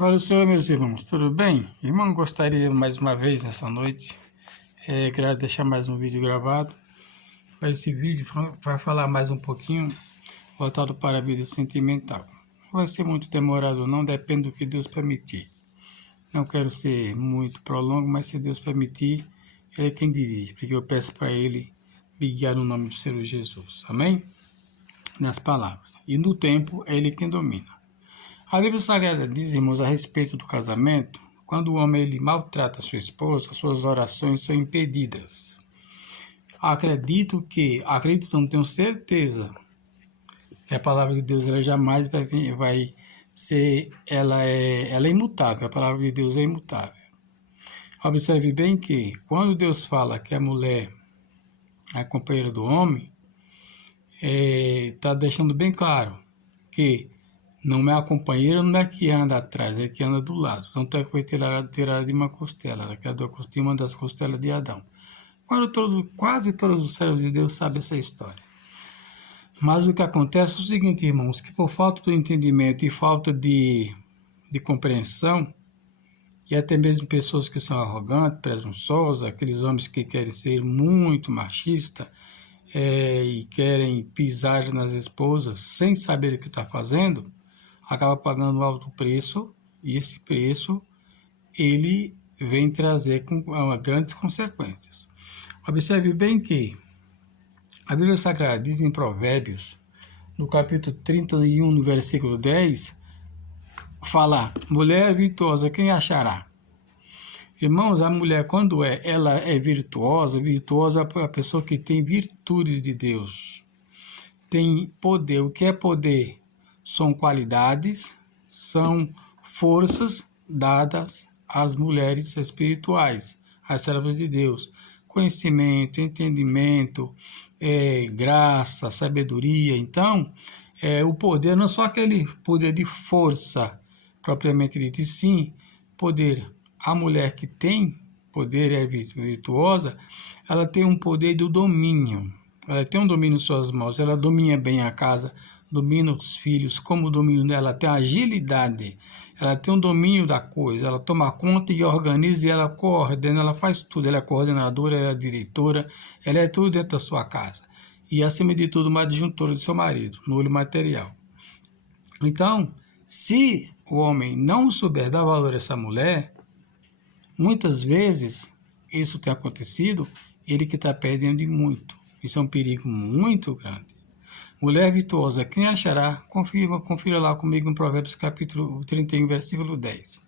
Olha o Senhor, meus irmãos, tudo bem? Irmão, gostaria mais uma vez nessa noite deixar mais um vídeo gravado. Esse vídeo vai falar mais um pouquinho voltado para a vida sentimental. Não vai ser muito demorado não, depende do que Deus permitir. Não quero ser muito prolongo, mas se Deus permitir, Ele é quem dirige, porque eu peço para Ele me guiar no nome do Senhor Jesus. Amém? Nas palavras. E no tempo, é Ele quem domina. A Bíblia Sagrada diz, irmãos, a respeito do casamento, quando o homem ele maltrata a sua esposa, suas orações são impedidas. Acredito, não tenho certeza, que a palavra de Deus ela jamais vai ser, ela é imutável, a palavra de Deus é imutável. Observe bem que, quando Deus fala que a mulher é a companheira do homem, está deixando bem claro que não é a companheira, não é que anda atrás, é que anda do lado. Tanto é que foi tirada de uma costela, de uma das costelas de Adão. Quase todos os servos de Deus sabem essa história. Mas o que acontece é o seguinte, irmãos, que por falta do entendimento e falta de compreensão, e até mesmo pessoas que são arrogantes, presunçosas, aqueles homens que querem ser muito machistas, e querem pisar nas esposas sem saber o que está fazendo, acaba pagando um alto preço, e esse preço ele vem trazer grandes consequências. Observe bem que a Bíblia Sagrada diz em Provérbios, no capítulo 31, no versículo 10, fala, mulher virtuosa, quem achará? Irmãos, a mulher, quando ela é virtuosa é a pessoa que tem virtudes de Deus. Tem poder. O que é poder? São qualidades, são forças dadas às mulheres espirituais, às servas de Deus. Conhecimento, entendimento, graça, sabedoria. Então, o poder não é só aquele poder de força propriamente dito, e sim poder. A mulher que tem poder, é virtuosa, ela tem um poder do domínio. Ela tem um domínio em suas mãos, ela domina bem a casa, domina os filhos, como o domínio dela, tem agilidade, ela tem um domínio da coisa, ela toma conta e organiza, e ela coordena, ela faz tudo, ela é coordenadora, ela é diretora, ela é tudo dentro da sua casa. E acima de tudo, uma adjuntora do seu marido, no olho material. Então, se o homem não souber dar valor a essa mulher, muitas vezes isso tem acontecido, ele que está perdendo de muito. Isso é um perigo muito grande. Mulher virtuosa, quem achará? Confira lá comigo em Provérbios capítulo 31, versículo 10.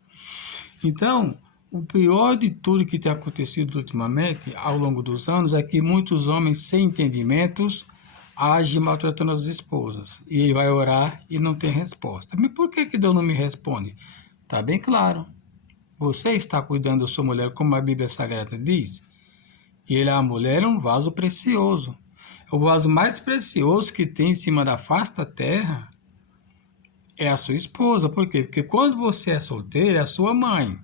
Então, o pior de tudo que tem acontecido ultimamente, ao longo dos anos, é que muitos homens sem entendimentos agem maltratando as esposas. E ele vai orar e não tem resposta. Mas por que Deus não me responde? Está bem claro. Você está cuidando da sua mulher como a Bíblia Sagrada diz? Que a mulher é um vaso precioso. O vaso mais precioso que tem em cima da face da terra é a sua esposa. Por quê? Porque quando você é solteiro, é a sua mãe.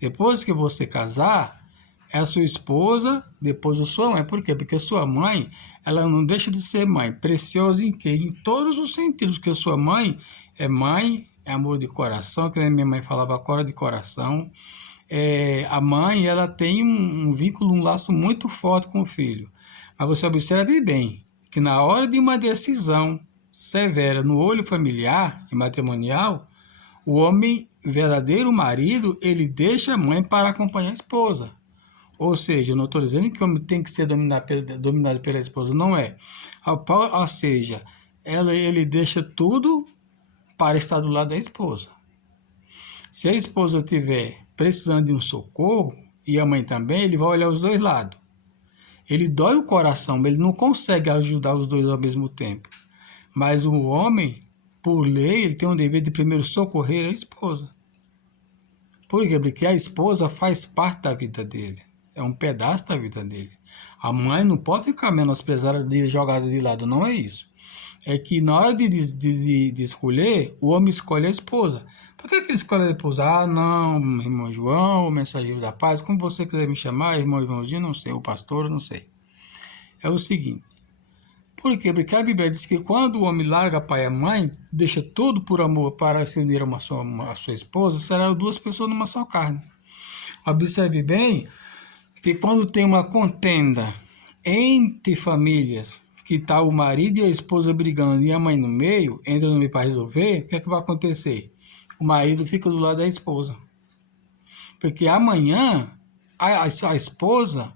Depois que você casar, é a sua esposa, depois a sua mãe. Por quê? Porque a sua mãe, ela não deixa de ser mãe. Preciosa em quê? Em todos os sentidos. Porque a sua mãe, é amor de coração, que minha mãe falava, cora de coração. A mãe, ela tem um vínculo, um laço muito forte com o filho. Mas você observe bem, que na hora de uma decisão severa no olho familiar e matrimonial, o homem, verdadeiro marido, ele deixa a mãe para acompanhar a esposa. Ou seja, eu não estou dizendo que o homem tem que ser dominado pela esposa, não é. Ou seja, ele deixa tudo para estar do lado da esposa. Se a esposa estiver precisando de um socorro, e a mãe também, ele vai olhar os dois lados. Ele dói o coração, mas ele não consegue ajudar os dois ao mesmo tempo. Mas o homem, por lei, ele tem o dever de primeiro socorrer a esposa. Por quê? Porque a esposa faz parte da vida dele. É um pedaço da vida dele. A mãe não pode ficar menosprezada, jogada de lado, não é isso. É que na hora de escolher, o homem escolhe a esposa. Por que ele escolhe a esposa? Ah, não, irmão João, o mensageiro da paz, como você quiser me chamar, irmãozinho, não sei, o pastor, não sei. É o seguinte, por quê? Porque a Bíblia diz que quando o homem larga pai e mãe, deixa tudo por amor para se unir a sua esposa, serão duas pessoas numa só carne. Observe bem que quando tem uma contenda entre famílias, que está o marido e a esposa brigando e a mãe no meio, entra no meio para resolver, o que é que vai acontecer? O marido fica do lado da esposa. Porque amanhã a esposa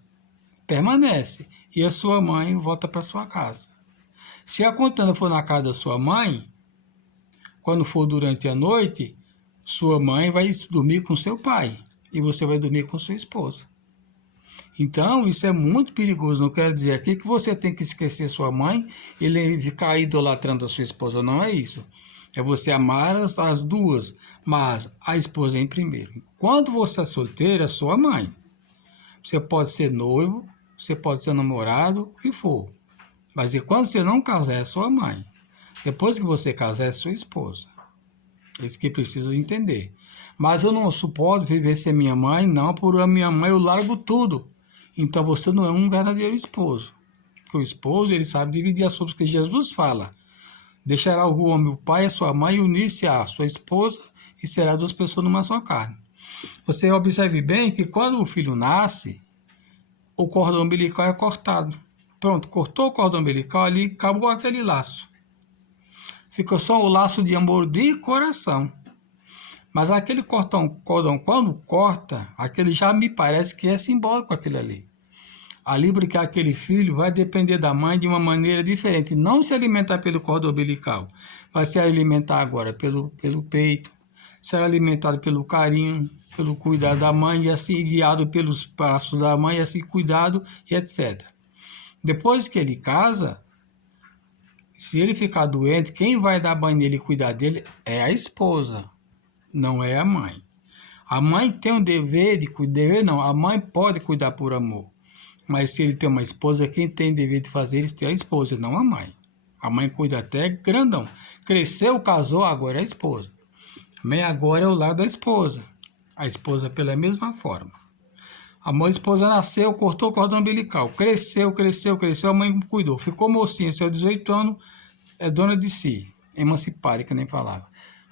permanece e a sua mãe volta para sua casa. Se a contenda for na casa da sua mãe, quando for durante a noite, sua mãe vai dormir com seu pai e você vai dormir com sua esposa. Então, isso é muito perigoso. Não quero dizer aqui que você tem que esquecer sua mãe e ficar idolatrando a sua esposa. Não é isso. É você amar as duas, mas a esposa em primeiro. Quando você é solteiro, é sua mãe. Você pode ser noivo, você pode ser namorado, o que for. Mas e quando você não casar, é sua mãe. Depois que você casar, é sua esposa. Isso que precisa entender. Mas eu não suporto viver sem minha mãe, não. Por a minha mãe eu largo tudo. Então você não é um verdadeiro esposo. Porque o esposo, ele sabe dividir as coisas que Jesus fala. Deixará o homem, o pai e a sua mãe, e unir-se à sua esposa, e será duas pessoas numa só carne. Você observe bem que quando o filho nasce, o cordão umbilical é cortado. Pronto, cortou o cordão umbilical ali, acabou aquele laço. Ficou só o laço de amor de coração. Mas aquele cordão, quando corta, aquele já me parece que é simbólico aquele ali. Ali porque aquele filho vai depender da mãe de uma maneira diferente. Não se alimentar pelo cordão umbilical. Vai se alimentar agora pelo peito. Será alimentado pelo carinho, pelo cuidado da mãe, e assim guiado pelos braços da mãe, e assim cuidado e etc. Depois que ele casa, se ele ficar doente, quem vai dar banho nele e cuidar dele é a esposa, não é a mãe. A mãe tem o dever de cuidar, não, a mãe pode cuidar por amor. Mas se ele tem uma esposa, quem tem o dever de fazer isso é a esposa, não a mãe. A mãe cuida até grandão. Cresceu, casou, agora é a esposa. Mãe agora é o lado da esposa. A esposa pela mesma forma. A esposa nasceu, cortou o cordão umbilical. Cresceu, a mãe cuidou. Ficou mocinha, seus 18 anos, é dona de si. Emancipada, que eu nem falava.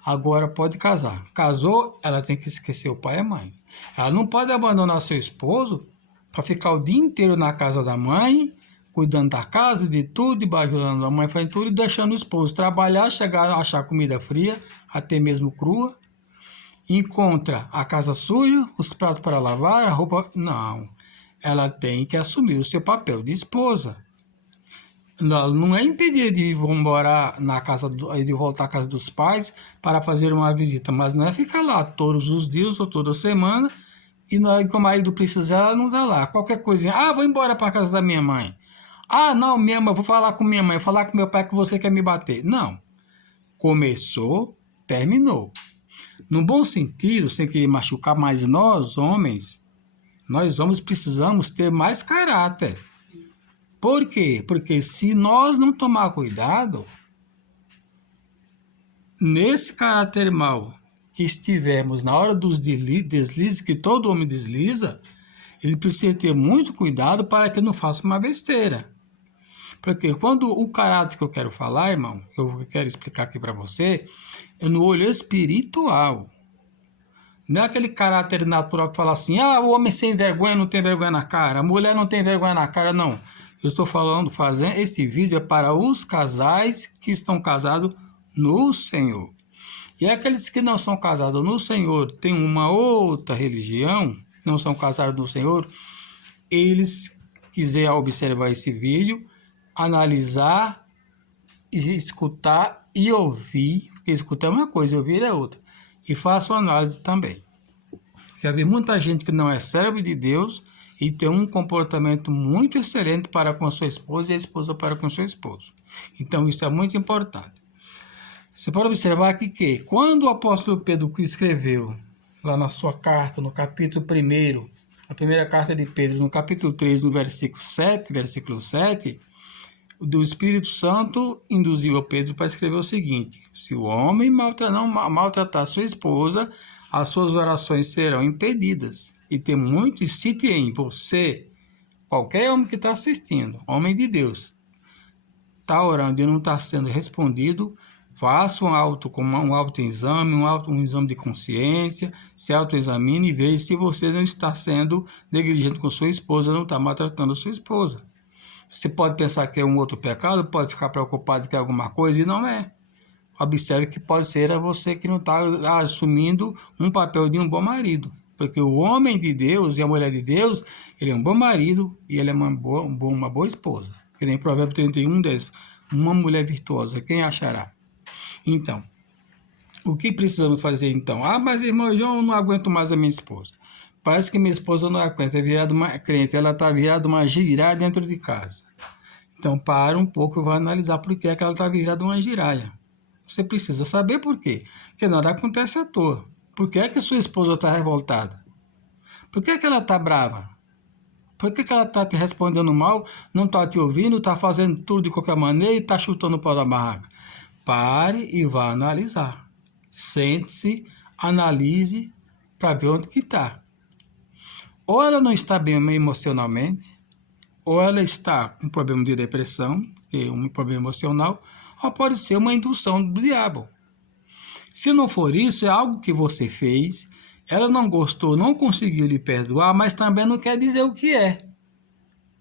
Agora pode casar. Casou, ela tem que esquecer o pai e a mãe. Ela não pode abandonar seu esposo para ficar o dia inteiro na casa da mãe, cuidando da casa, de tudo, bajulando a mãe, fazendo tudo e deixando o esposo trabalhar, chegar a achar comida fria, até mesmo crua. Encontra a casa suja, os pratos para lavar, a roupa... Não, ela tem que assumir o seu papel de esposa. Não é impedir de morar na casa, de voltar à casa dos pais para fazer uma visita, mas não é ficar lá todos os dias ou toda semana e o marido precisar, ela não está lá. Qualquer coisinha, vou embora para a casa da minha mãe. Não, minha mãe, vou falar com minha mãe, vou falar com meu pai que você quer me bater. Não. Começou, terminou. No bom sentido, sem querer machucar, mas nós homens precisamos ter mais caráter. Por quê? Porque se nós não tomar cuidado, nesse caráter mau que estivermos na hora dos deslizes, que todo homem desliza, ele precisa ter muito cuidado para que não faça uma besteira. Porque quando o caráter que eu quero falar, irmão, eu quero explicar aqui para você, é no olho espiritual. Não é aquele caráter natural que fala assim, o homem sem vergonha não tem vergonha na cara, a mulher não tem vergonha na cara, não. Eu estou fazendo este vídeo é para os casais que estão casados no Senhor. E aqueles que não são casados no Senhor, têm uma outra religião, não são casados no Senhor, eles quiserem observar esse vídeo, analisar, escutar e ouvir, porque escutar é uma coisa, ouvir é outra. E façam análise também. Já vi muita gente que não é servo de Deus e tem um comportamento muito excelente para com sua esposa e a esposa para com seu esposo. Então isso é muito importante. Você pode observar aqui que quando o apóstolo Pedro escreveu lá na sua carta, no capítulo 1, a primeira carta de Pedro, no capítulo 3, no versículo 7, do Espírito Santo induziu a Pedro para escrever o seguinte: se o homem não maltratar sua esposa, as suas orações serão impedidas. E tem muito, em você, qualquer homem que está assistindo, homem de Deus, está orando e não está sendo respondido, faça um autoexame, um exame de consciência, se autoexamine e veja se você não está sendo negligente com sua esposa, não está maltratando sua esposa. Você pode pensar que é um outro pecado, pode ficar preocupado que é alguma coisa e não é. Observe que pode ser a você que não está assumindo um papel de um bom marido. Porque o homem de Deus e a mulher de Deus, ele é um bom marido e ele é uma boa esposa. Que nem Provérbio 31, 10. Uma mulher virtuosa, quem achará? Então, o que precisamos fazer então? Ah, mas irmão, eu não aguento mais a minha esposa. Parece que minha esposa não aguenta, é virada uma crente, ela está virada uma giraia dentro de casa. Então, para um pouco e vai analisar por que ela está virada uma giraia. Você precisa saber por quê. Porque nada acontece à toa. Por que é que sua esposa está revoltada? Por que é que ela está brava? Por que ela está te respondendo mal, não está te ouvindo, está fazendo tudo de qualquer maneira e está chutando o pau da barraca? Pare e vá analisar. Sente-se, analise para ver onde que está. Ou ela não está bem emocionalmente, ou ela está com problema de depressão, que é um problema emocional, ou pode ser uma indução do diabo. Se não for isso, é algo que você fez, ela não gostou, não conseguiu lhe perdoar, mas também não quer dizer o que é,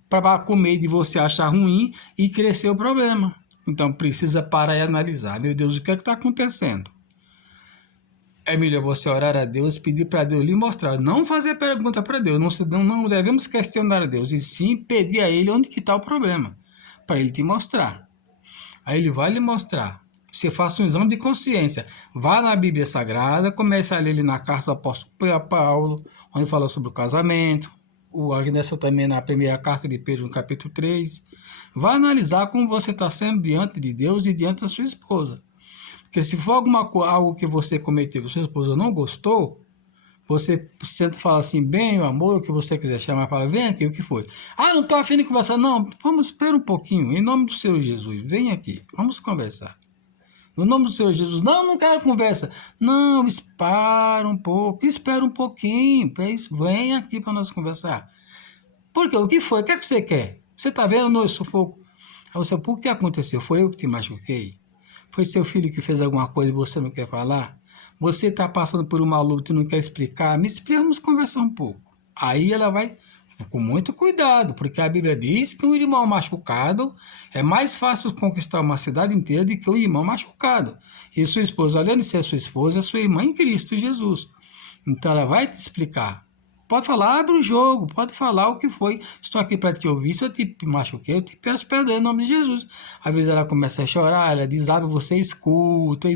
para com medo de você achar ruim e crescer o problema. Então precisa parar e analisar. Meu Deus, o que é que está acontecendo? É melhor você orar a Deus, pedir para Deus lhe mostrar. Não fazer pergunta para Deus, não devemos questionar a Deus, e sim pedir a Ele onde que está o problema, para Ele te mostrar. Aí Ele vai lhe mostrar. Você faça um exame de consciência. Vá na Bíblia Sagrada, comece a ler ali na carta do apóstolo Paulo, onde fala sobre o casamento. Nessa também na primeira carta de Pedro, no capítulo 3. Vá analisar como você está sendo diante de Deus e diante da sua esposa. Porque se for algo que você cometeu, que sua esposa não gostou, você senta e fala assim, bem, meu amor, o que você quiser chamar, fala, vem aqui, o que foi? Ah, não estou afim de conversar. Não, vamos, espera um pouquinho, em nome do Senhor Jesus, vem aqui, vamos conversar. No nome do Senhor Jesus, não quero conversa. Não, espera um pouco, espera um pouquinho, vem aqui para nós conversar. Por quê? O que foi? O que é que você quer? Você está vendo o nosso sufoco? Aí você, por que aconteceu? Foi eu que te machuquei? Foi seu filho que fez alguma coisa e você não quer falar? Você está passando por uma luta e não quer explicar? Me explica, vamos conversar um pouco. Aí ela vai com muito cuidado, porque a Bíblia diz que um irmão machucado é mais fácil conquistar uma cidade inteira do que um irmão machucado. E sua esposa, além de ser sua esposa, é sua irmã em Cristo Jesus. Então ela vai te explicar. Pode falar, abre o jogo, pode falar o que foi. Estou aqui para te ouvir, se eu te machuquei, eu te peço perdão em nome de Jesus. Às vezes ela começa a chorar, ela diz, você escuta.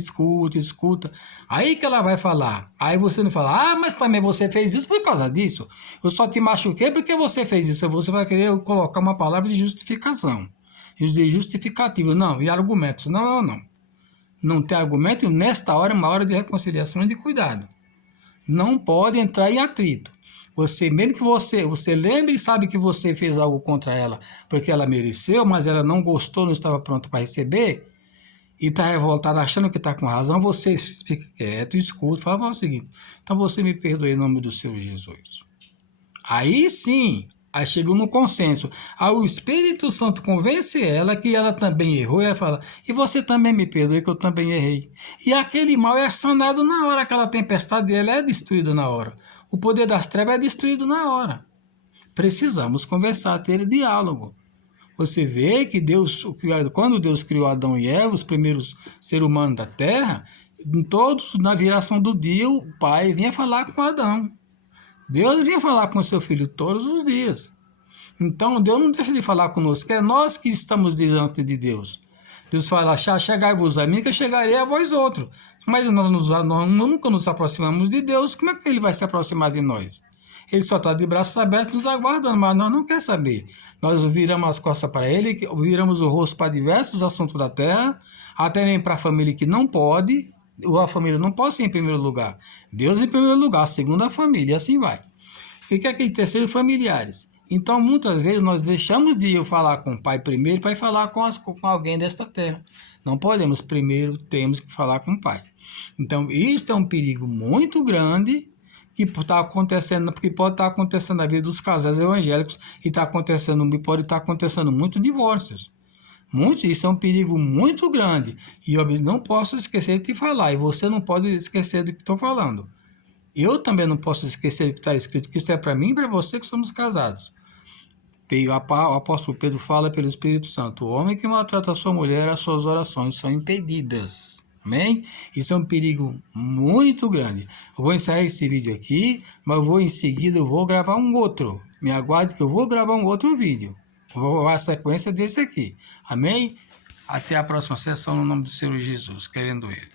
Aí que ela vai falar. Aí você não fala, mas também você fez isso por causa disso. Eu só te machuquei porque você fez isso. Você vai querer colocar uma palavra de justificação. De justificativa, não, e argumentos. Não. Não tem argumento e nesta hora é uma hora de reconciliação e de cuidado. Não pode entrar em atrito. Você, mesmo que você lembre e sabe que você fez algo contra ela, porque ela mereceu, mas ela não gostou, não estava pronta para receber, e está revoltada achando que está com razão, você fica quieto, escuta, fala o seguinte, então você me perdoe em nome do Senhor Jesus. Aí sim, aí chegou no consenso. Aí o Espírito Santo convence ela que ela também errou, e ela fala, e você também me perdoe que eu também errei. E aquele mal é sanado na hora, aquela tempestade dela é destruída na hora. O poder das trevas é destruído na hora. Precisamos conversar, ter diálogo. Você vê que quando Deus criou Adão e Eva, os primeiros seres humanos da terra, todos na viração do dia, o pai vinha falar com Adão. Deus vinha falar com o seu filho todos os dias. Então Deus não deixa de falar conosco, é nós que estamos diante de Deus. Deus fala, chegai-vos a mim que eu chegarei a vós outros. Mas nós nunca nos aproximamos de Deus, como é que Ele vai se aproximar de nós? Ele só está de braços abertos nos aguardando, mas nós não queremos saber. Nós viramos as costas para Ele, viramos o rosto para diversos assuntos da terra, até mesmo para a família que não pode, a família não pode ser em primeiro lugar. Deus em primeiro lugar, segundo a família, e assim vai. E o que é que terceiro? Familiares. Então, muitas vezes, nós deixamos de ir falar com o pai primeiro para ir falar com alguém desta terra. Não podemos primeiro, temos que falar com o pai. Então, isso é um perigo muito grande que está acontecendo, porque pode estar acontecendo na vida dos casais evangélicos e pode estar acontecendo muitos divórcios. Isso é um perigo muito grande. E eu não posso esquecer de te falar. E você não pode esquecer do que estou falando. Eu também não posso esquecer do que está escrito, que isso é para mim e para você que somos casados. O apóstolo Pedro fala pelo Espírito Santo: o homem que maltrata a sua mulher, as suas orações são impedidas. Amém? Isso é um perigo muito grande. Eu vou encerrar esse vídeo aqui, mas em seguida eu vou gravar um outro. Me aguarde que eu vou gravar um outro vídeo. Eu vou gravar a sequência desse aqui. Amém? Até a próxima sessão no nome do Senhor Jesus, querendo Ele.